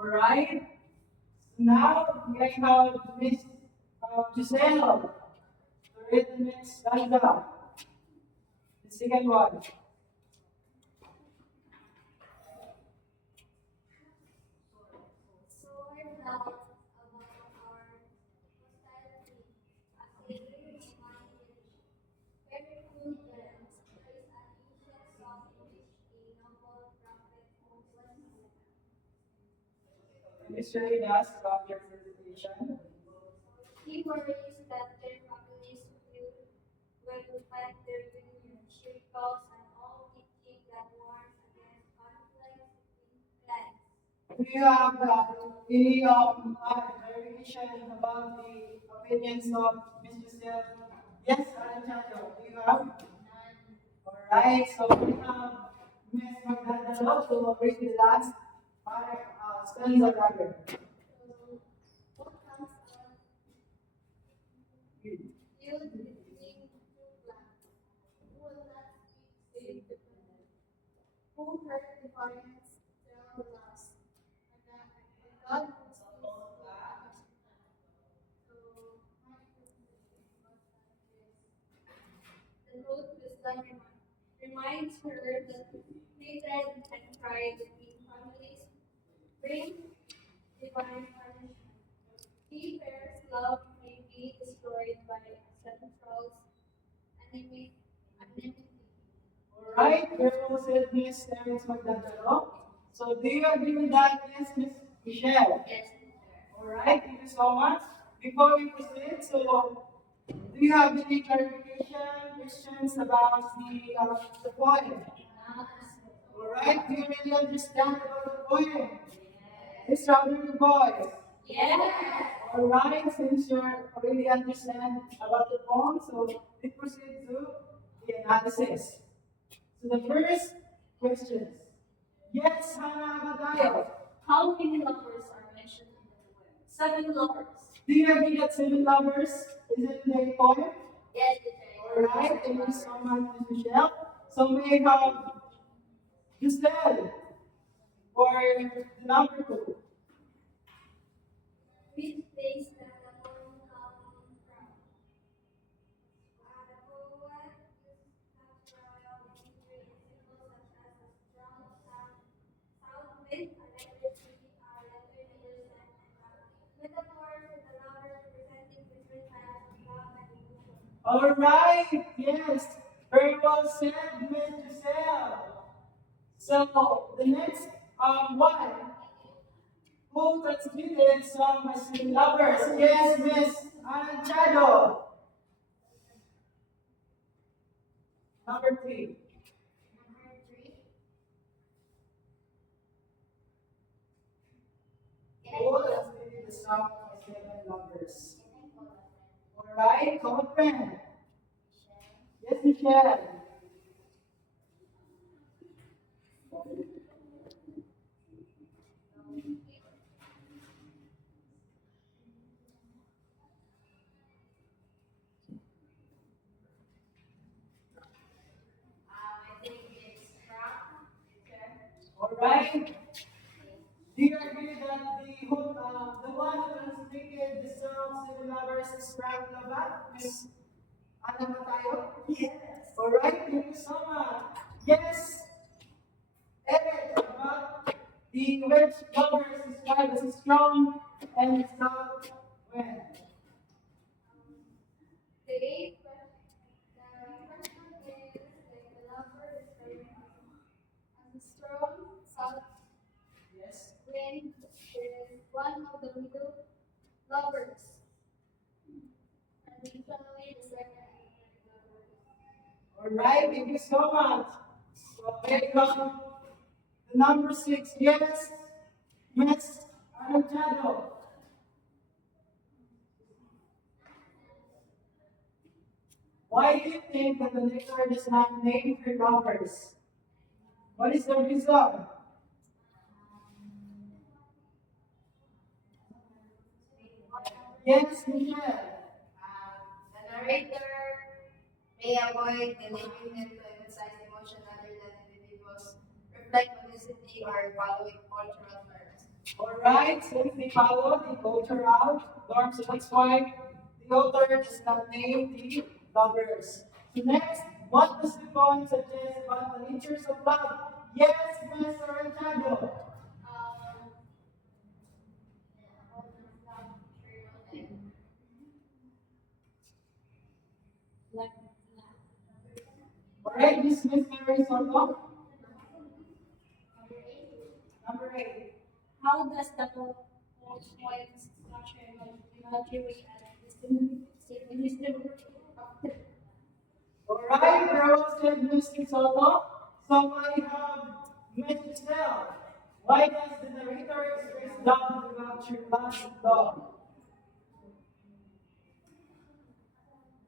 Alright? Now we have Miss Giselle. To read the next stanza. The second one. Miss Shirley asked about your presentation. Do you have any clarification about the opinions of Ms. Giselle? Yes, Alejandro, do you have? Alright, so we have Ms. Magdaleno to read the last stanza rather. Alright, here was it, Ms. Ms. Magdaleno. So do you agree with that, yes, Ms. Michelle? Alright, thank you so much. Before we proceed, so do you have any clarification, questions about the poem? Alright, do you really understand about the poem? It's Strawberry Boys. Alright, since you already understand about the poem, so we proceed to the analysis. So the first question. Yes, Hannah Abadayo. Do you agree that seven lovers is in the poem? Alright, thank you so much, Ms. Michelle. So may I have Giselle for the number two. Alright, yes. Very well said, Ms. Giselle. So the next one, who transmitted some Muslim lovers? Yes, Miss Anchado. Number three. Who transmitted the song Muslim lovers? Alright, come on, friend. Yes, Michelle. Alright. Do you agree that the one who translated the song Seven Lovers is Frank Labat, Miss Ana Matayo? Yes. Alright, thank you so much. Yes, Eric, about the which lovers described as strong and soft when. Yes. Alright, thank you so much. So, there come the number six. Yes, Miss Anajado. Why do you think that the nectar does not name her lovers? What is the reason? Yes, Michelle. The narrator may avoid delivering them to emphasize emotion rather than individuals, reflect honesty, or following cultural norms. Alright, since they follow the cultural norms, so that's why the author does not name the lovers. So next, what does the poem suggest about the natures of love? Yes, Mr. Ranchado. Alright, Miss Mary Soto. Number 8. How does the poem structure evaluate and distribute? Alright, girls and Mr. Soto. So I have Miss Giselle. Why does the narrator express love without your last love?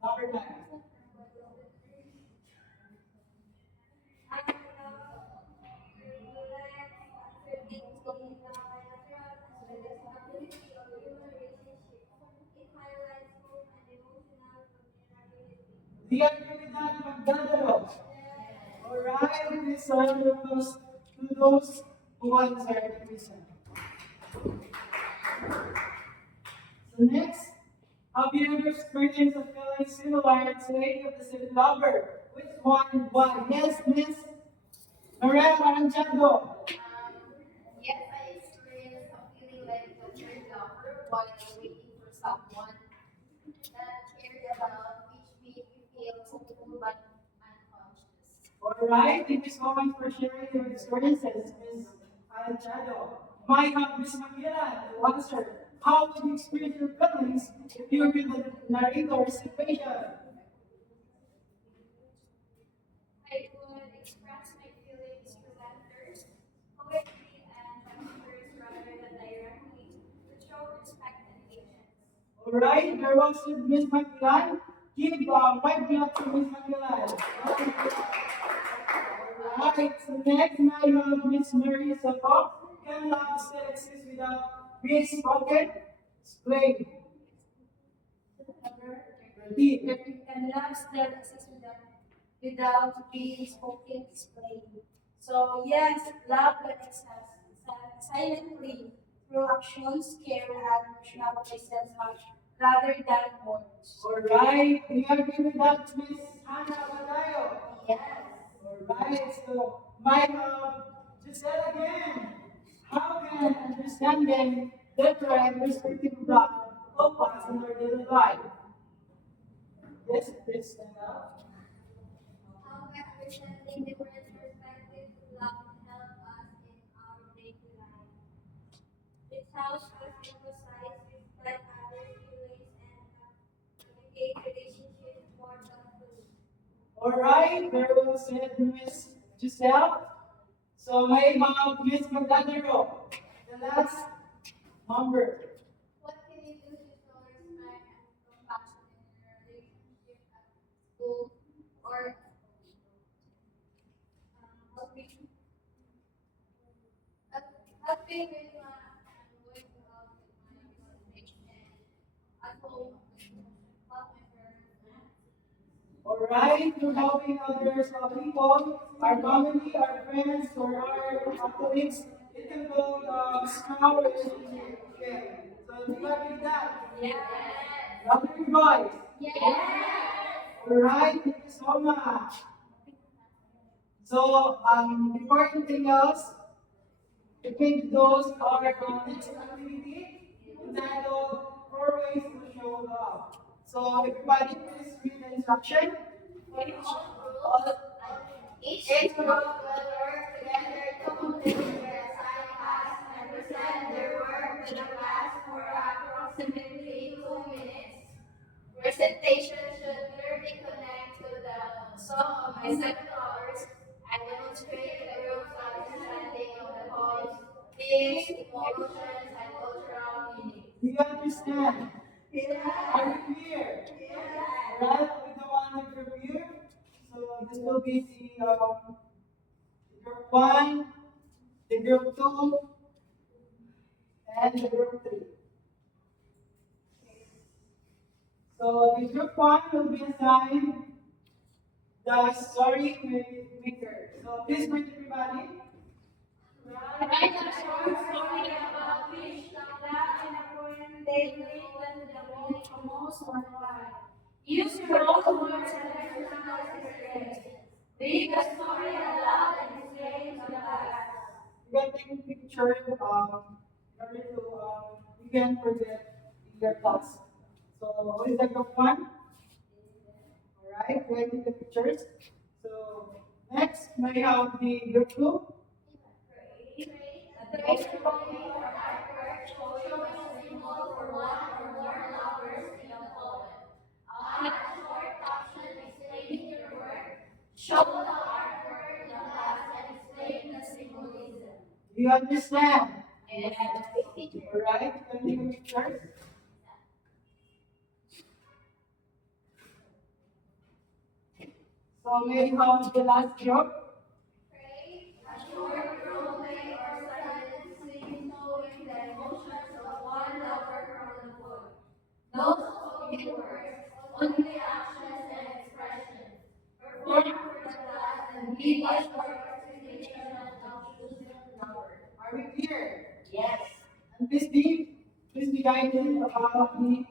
Number 9. Do you agree with that, Magdaleno? Alright, this refers to those who answer the question. So next, have you ever experienced a feeling similar to any of the same lover? Which one and why? Yes, Miss Maria Maranchado. Yes, I experienced a feeling like a third lover while waiting for someone that cared about, which made me feel hopeful but unconscious. Alright, thank you so much for sharing your experiences, Miss Maranchado. Might have Miss Makila to answer. How would you experience your feelings if you were in the narrator's situation? I would express my feelings through letters, poetry, and gestures rather than directly to show respect and patience. Alright, there was Miss Makilan. Give mic clap to Miss Makilan. Alright, so next I have Miss Mary Sato. Can love still exist without being spoken? Explain. Repeat. And love still exists without being spoken, explained. So yes, love can exist silently through actions, care, and emotional presence rather than words. Alright, do you agree with that, Miss Hannah Balayo? Yes. Alright, so my Giselle again. How can understanding different perspective love help us in our daily life? Yes, please stand up. How can understanding different perspectives of love help us in our daily life? It helps us emphasize, respect others' feelings, and navigate relationships more thoughtfully. Alright, very well said, Miss Giselle. So may have Miss Magdaleno, the last number. What can you do to show respect and compassion in your relationship at school or helping helping with my going out with my college and at home help my parents? Alright, through helping others, people, our family, our friends, or our colleagues, it can build a strong relationship. Okay. So do you agree with that? Yes. Love your voice. Yes. Alright, thank you so much. So, before anything else, I think those are the next activity entitled Four Ways to Show Love. So, everybody, please read the instruction. Each group will work together to complete their assigned tasks and present their work to the class for approximately 2 minutes. Presentation should clearly connect to the sum of my 7 hours and demonstrate the group's understanding of the poem's themes, emotions, and cultural meaning. Do you understand? Are you clear? Alright, with the one with review. So, this will be the group 1, the group 2, and the group 3. So, the group 1 will be assigned the story maker. So, please read everybody. Write a short story about the moment most worldwide. Use your own words and personal experience. Read the story aloud and explain to the class. You can take a picture in order to you can forget your thoughts. So what is the group one? Alright, we take the pictures. So next may have the group two. The praise belonging for artwork showing a symbol for one or more lovers in the poem. On a short caption explaining your work, show the artwork in the class and explain the symbolism. Do you understand? And Alright, you can take a picture. So may have the last group. pray, a short roleplay or silent scene showing the emotions of one lover from the poem. No spoken words, only actions and expressions. Perform for the class and give a short explanation of the chosen lover. Are we clear? Yes. And please be guided about the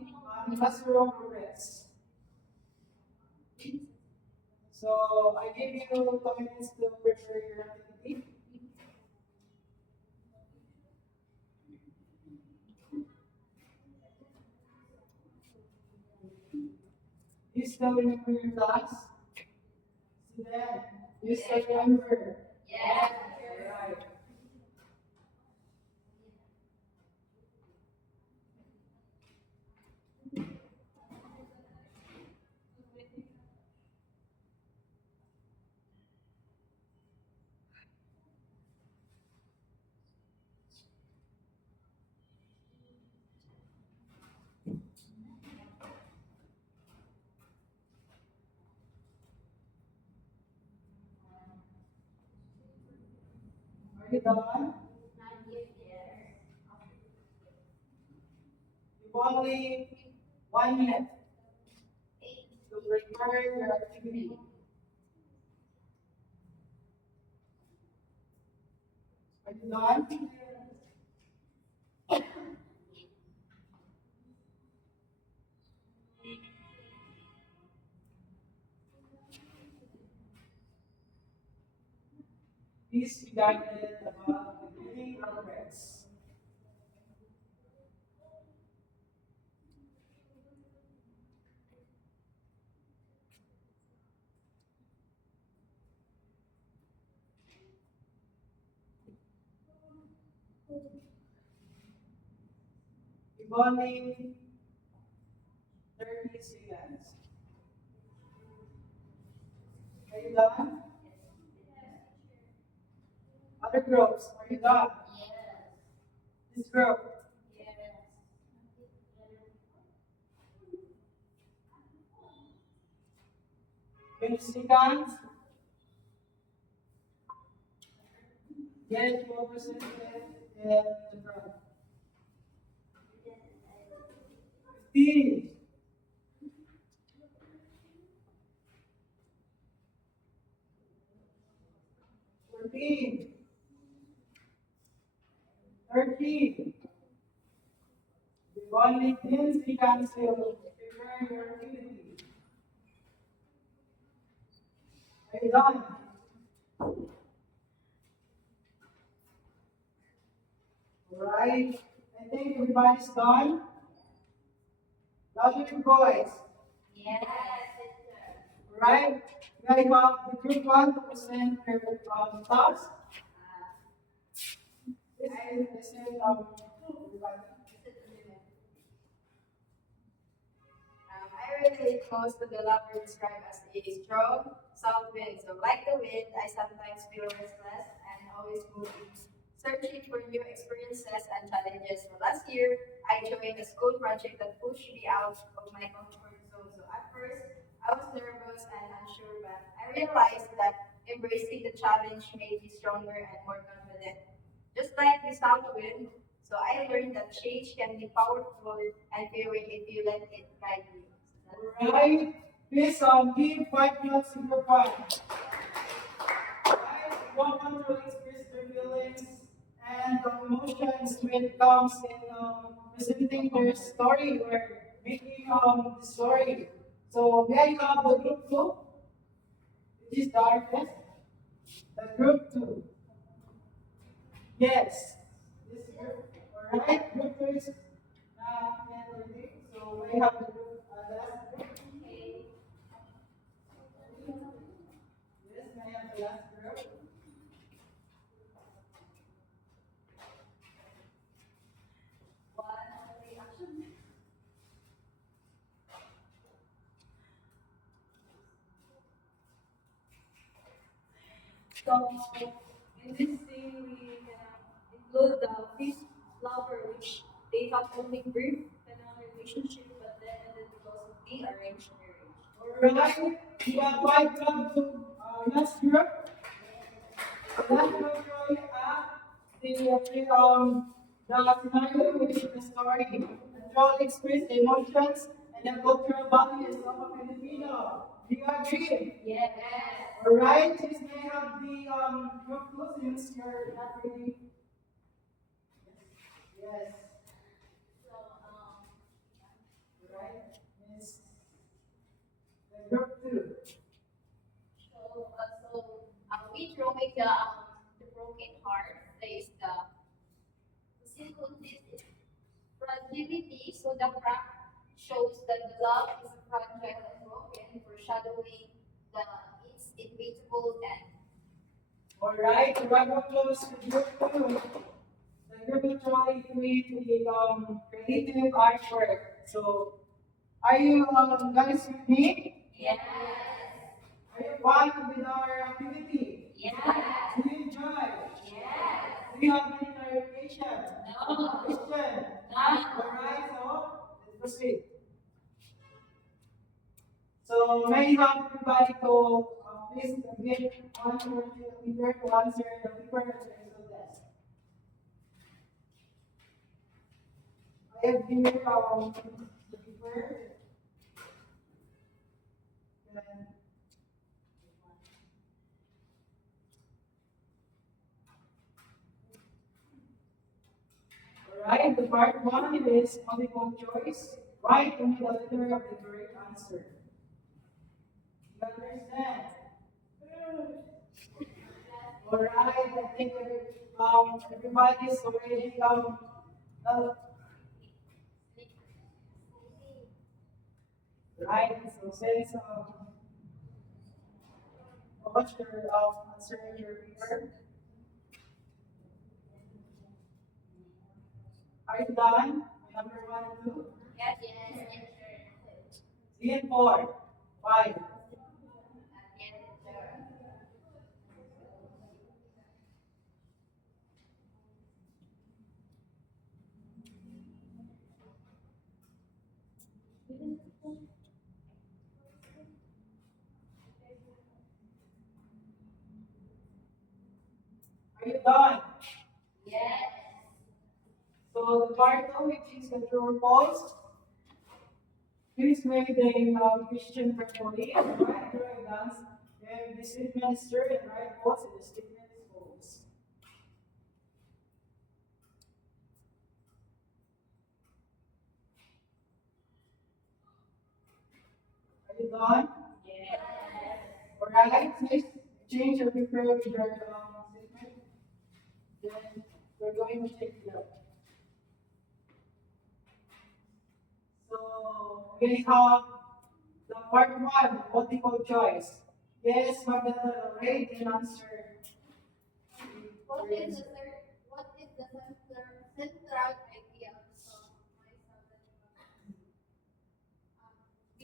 classroom progress. So I give you 2 minutes to prepare your activity. You still remember your class? Student, you still remember? Yes. Alright. Are you done? You've only 1 minute to prepare your activity. Are you done? Please be guided about the reading progress. You've only 30 seconds. Are you done? Other groups, are you done? This group, 20 seconds. Get it to represent it in the front. 15, 14, 13. You've only 10 seconds to prepare your activity. Are you done? Alright, I think everybody's done. Louder your voice. Yes. Alright, we have the group one to present their task. This is everybody. I relate most to the lover described as a strong south wind. So, like the wind, I sometimes feel restless and always moving, searching for new experiences and challenges. So, last year, I joined a school project that pushed me out of my comfort zone. So, at first, I was nervous and unsure, but I realized that embracing the challenge made me stronger and more confident. Just like the south wind, so I learned that change can be powerful and fearing if you let it guide you. So Alright, please give 5 minutes to group one. Alright, group one to express their feelings and emotions when it comes in presenting their story or making the story. So may I have the group two, which is the artist. The group two. Yes. This group. Alright, group two is not everything. So we have the group last group. Yes, may I have the last group. So in this scene, we include the fish lover, which they have only brief relationship, but then ended because of the arranged marriage. Alright, we have five club to last group. The last group Troy the scenario which is the story. And Troy express the emotions and the cultural values of a Filipino. Do you agree? Yes. Alright, since we have the group two, since you're not really. Yes. Right? Yes. The group two. We drawing the broken heart. There is the symbol is fragility. So the crack shows that the love is fragile and broken, foreshadowing its inevitable end. Alright, so I will close the group two. The group will try to create the creative artwork. So, are you guys with me? Yes. Are you fine with our activity? Yes. Do you enjoy? Yes. Do you have any clarification? No. Question? No. Alright, so let's proceed. So may I have everybody to please give answer to the paper to answer the paper exercise test. I have here the paper. Then alright, the part one is multiple choice. Write only the letter of the correct answer. You understand? Alright, I think everybody is already uh, right. So since what's your answer in your paper? Are you done? Number one and two? Yes. Yes. Three and four. Five. Yes. Are you done? Yes. So the part two, which is the true or false, please make the Christian preferably, right? During dance, and the statement is true and right false, and the statement is false. Are you done? Yes. Alright, please change your paper with your statement. Then we're going to take it up. So we have the part one, multiple choice. Yes, Magdalena, already can answer. What is the third? What is the central idea of the song? B.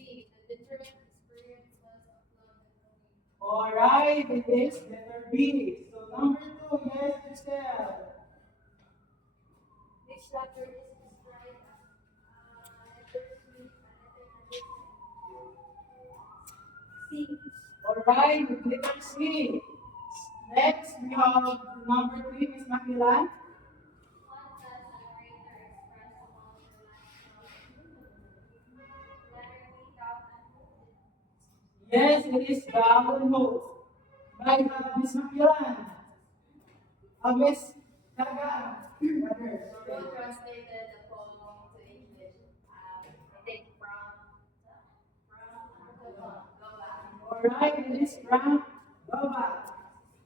The different experiences of love and longing. Alright, it is letter B. So number two, yes, Giselle. Which letter is described as letter C and letter C? Alright, letter C. Next, we have number three, Miss Makilan. What does the narrator express about the life of letter B, doubt and hope? Yes, it is Down and Hope. By Miss Makilan. Miss Naga. So translated the poem to English. I think Alright, it is from Baba.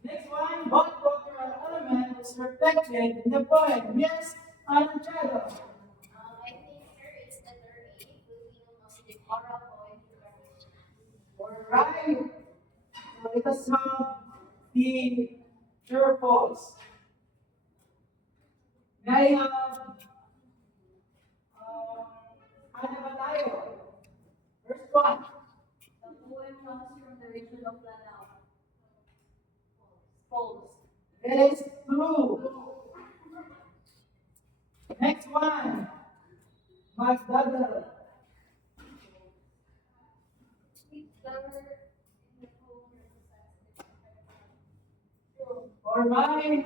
Next one, what cultural element is reflected in the poem? Yes, Anchado. I think, sir, it's letter A, Filipino Muslim oral poem tradition. Alright, so let us have the true or false. May I have ano ba tayo? First one. The poem comes from the region of Lanao. False. It is true. Next one. Magdadal. Alright,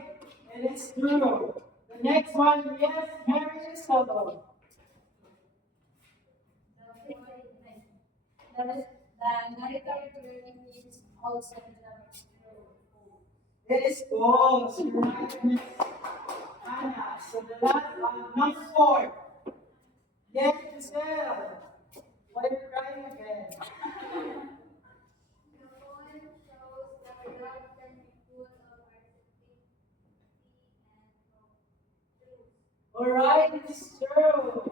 it is true. The next one, yes, Mary Soto. The narrator learning is also It is false. You're right, Miss Anna. So the last one, number 4. Yes, Giselle. Why are you crying again? The poem shows the reluctant influence of artistic and Alright, it is true.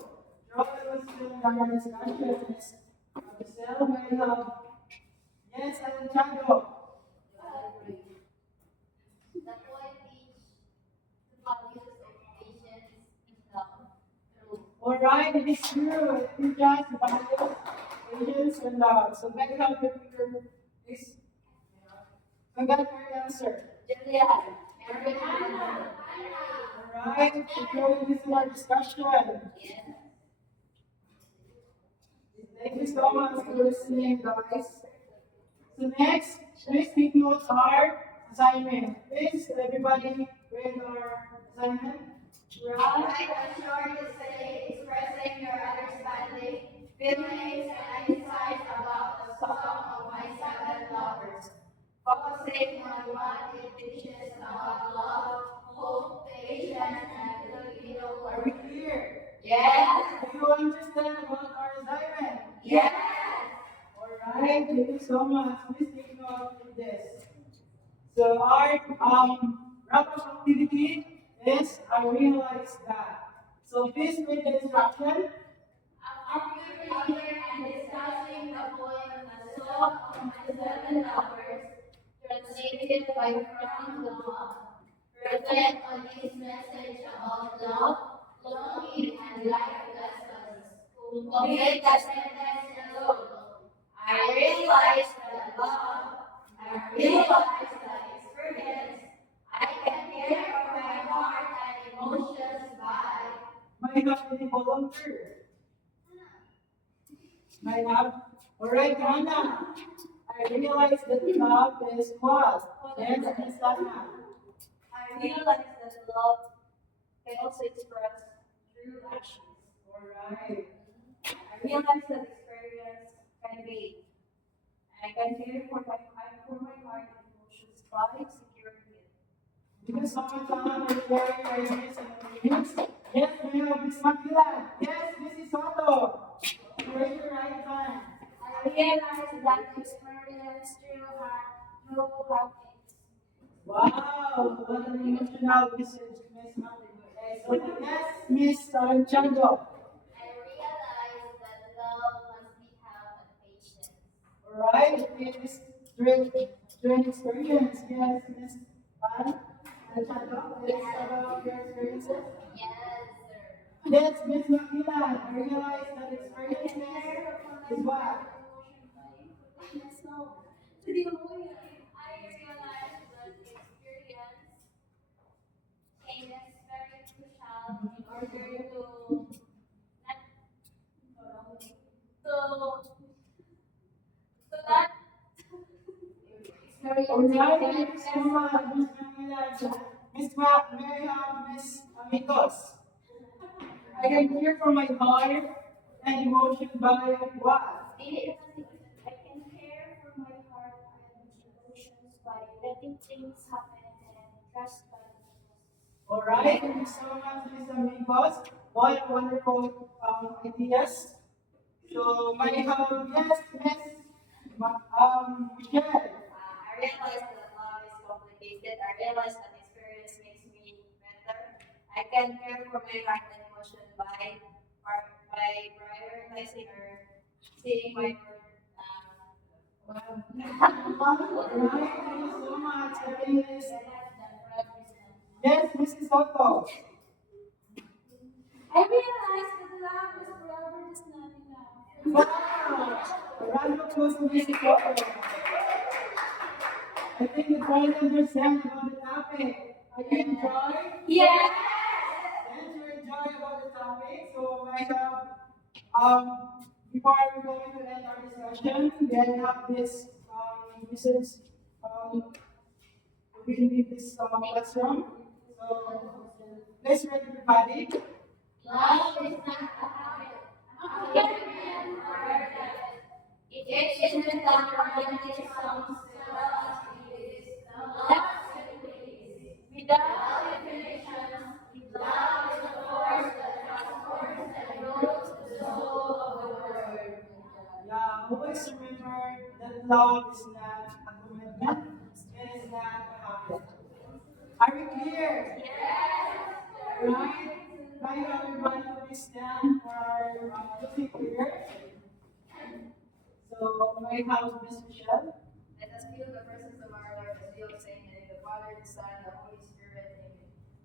Joy was still in our discussion. Miss Giselle may have. Yes, Alejandro. the poem teach the values of patience and love. True. Alright, it is true. It is just values, patience, and love. So may have the picture is. I got your answer. Julian. Alright, so this is our discussion. Thank you so much for listening, guys. So next, please take notes our assignment. Please, everybody, read our assignment. Write a short essay expressing your understanding, feelings, and insights about the song of my seven lovers. Focusing on what it teaches about love, hope, patience, and Filipino Are work. we clear? Yes. Do you understand about our assignment? Yes. Alright, thank you so much. Please take note of this. So our wrap-up activity is I realize that. So please read the instruction. After reading and discussing the poem The Song of My Seven Lovers, translated by Frank Lama, reflect on his message about love, longing, and life lessons. Complete the sentence alone. I realize that love, I realize that experience, I can care for my heart and emotions by. May have any volunteer? May have? Alright, Hannah. I realize that love is what? Yes, Miss Hannah. I realize that love can also express through actions. Alright. I realize that experience can be. I can care for my heart and emotions by securing it. Because someone is very ideas and opinions. Yes, we have Miss Makila. Yes, Mrs. Soto. Raise your right hand. I realize that experience through happiness. Wow, what an emotional message, Miss Makila. So yes, Miss Saranchando. I realize that love must be held and patient. Alright, it is during experience. Yes, Miss Pan. Saranchando, it's about your experiences. Yes, sir. Yes, Miss Makila. I realize that experiences is what? I realize that experience is very crucial in order to so that Alright, thank you so much, Miss Makila. May I have Miss Amitos? I can hear from my heart and emotion by what? I can care for my heart and emotions by letting things happen and trust by the process. Alright, thank you so much, Miss Amigos. What wonderful ideas. So, may I have, yes, Miss Michelle. I realize that love is complicated. I realize that experience makes me better. I can care for my heart and emotion by prioritizing or seeing my Right, thank you so much. Second is, yes, Mrs. Soto. I realized that love is forever is not enough. Wow! A round of applause to Mrs. Soto. I think you try to understand about the topic. Are you enjoying? Yes. Yes, you enjoy about the topic. So I have, before we go into end our discussion, then have this, this is, we can leave this classroom. So let's read everybody. Love is not a habit. A commitment or a debt. It isn't that romantic songs tell us it is. Love simply is. Without definitions, love is a force that transforms and grows the soul of the world. Yeah, always remember that love is not a commitment, it is not a habit. Are we clear? Right? Right, everybody, please stand for our closing prayer. So, my house, Miss Michelle. Let us feel the presence of our Lord as we all sing in the name of the Father, the Son, and the Holy Spirit. Amen.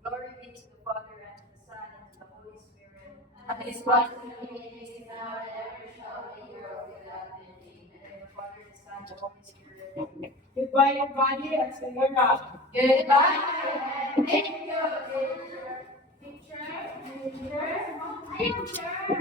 Glory be to the Father, and to the Son, and to the Holy Spirit. And this was in the beginning, is now, and ever shall be, world without end. In the name of the Father, the Son, and the Holy Spirit. Goodbye, everybody, and say your Goodbye, and thank you, teacher. Teacher. Teacher. Teacher.